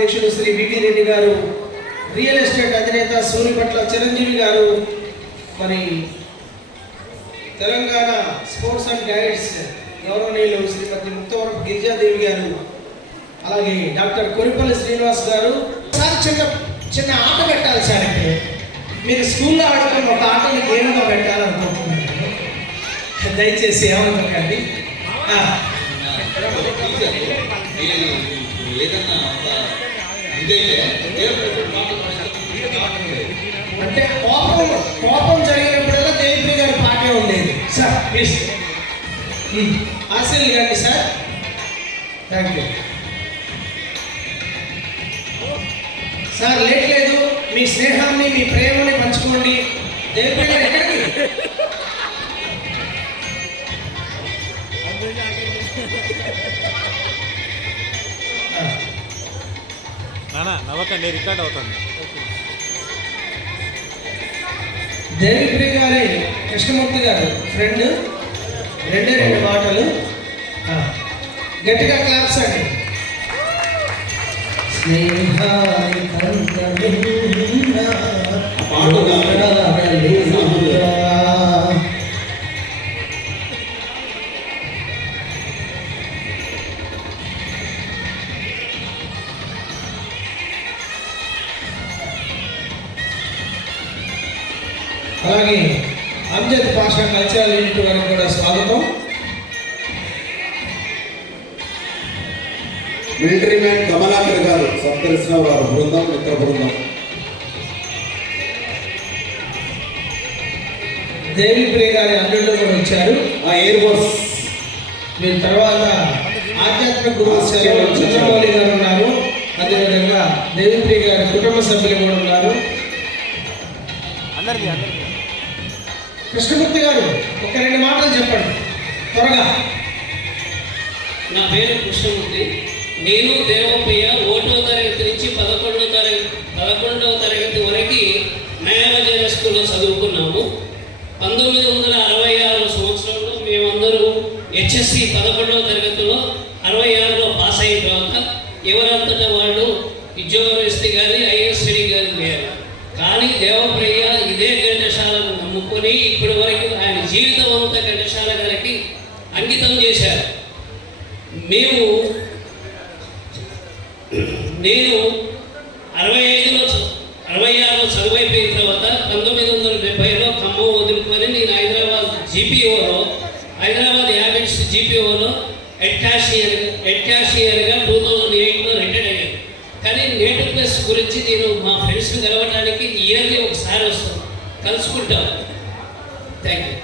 అధ్యక్షుడు శ్రీ విటి రెడ్డి గారు, real estate అధినేత సూరిపట్ల చిరంజీవి గారు, మరి తెలంగాణ స్పోర్ట్స్ అండ్ గైడ్స్ గౌరవనీయులు శ్రీమతి ముక్తవరపు గిరిజాదేవి గారు, అలాగే డాక్టర్ కొరిపల్లి శ్రీనివాస్ గారు. సార్ చిన్న ఆట పెట్టాలి సార్. అంటే మీరు స్కూల్లో ఆడుకున్న ఒక ఆటని గేమ్గా పెట్టాలనుకుంటున్నాను, దయచేసి ఏమనుకోకండి. అంటే కోపం జరిగినప్పుడల్లా దేవి గారి పాటే ఉండేది సార్. ప్లీజ్ ఆశీర్లు గాండి sir. Thank you sir. Late లేదు, మీ స్నేహాన్ని మీ ప్రేమని పంచుకోండి. దేవి గారు ఎక్కడికి? నవ్వకండి, రికార్డ్ అవుతుంది. దేవిప్రియ గారి కృష్ణమూర్తి గారు ఫ్రెండ్, రెండే 2 మాటలు గట్టిగా క్లాప్స్ అండి. అలాగే అంజద్ పాషా కల్చరల్ యూనిట్ వారికి కూడా స్వాగతం. మిలిటరీ మ్యాన్ కమలాకర్ గారు, సప్తరిశ్రావు గారు బృందం, మిత్ర బృందం. దేవిప్రియ గారి అల్లుళ్ళు కూడా వచ్చారు. Air force. మీరు తర్వాత ఆధ్యాత్మిక గురువు చంద్రమౌళి గారు ఉన్నారు. అదేవిధంగా దేవిప్రియ గారి కుటుంబ సభ్యులు కూడా ఉన్నారు. కృష్ణమూర్తి గారు ఒక 2 మాటలు చెప్పండి త్వరగా. నా పేరు కృష్ణమూర్తి. నేను దేవప్రియ 1వ తరగతి నుంచి 11వ తరగతి వరకు నయావజన స్కూల్లో చదువుకున్నాము. 1966 సంవత్సరంలో మేమందరూ హెచ్ఎస్సి 11వ తరగతిలో 66లో పాస్ అయిన తర్వాత ఎవరంతటా వాళ్ళు ఉద్యోగరీస్తి కానీ ఐఏఎస్ స్టడీ కానీ వేయాలి. కానీ దేవప్రియ ఇదే ఘంటశాలను నమ్ముకొని ఇప్పటి వరకు ఆయన జీవితం అంతా ఘంటశాల గారికి అంకితం చేశారు. నేను 65లో 66లో చదువు అయిపోయిన తర్వాత 1970లో ఖమ్మం వదులుకొని నేను హైదరాబాద్ యాబిట్స్ జీపీఓలో హెడ్ క్యాషియర్గా 2008లో రిటైర్ అయ్యాను. కానీ నేటివ్ ప్లస్ గురించి నేను మా ఫ్రెండ్స్ని కలవడానికి ఇయర్లీ ఒకసారి వస్తాను, కలుసుకుంటాను. Thank you.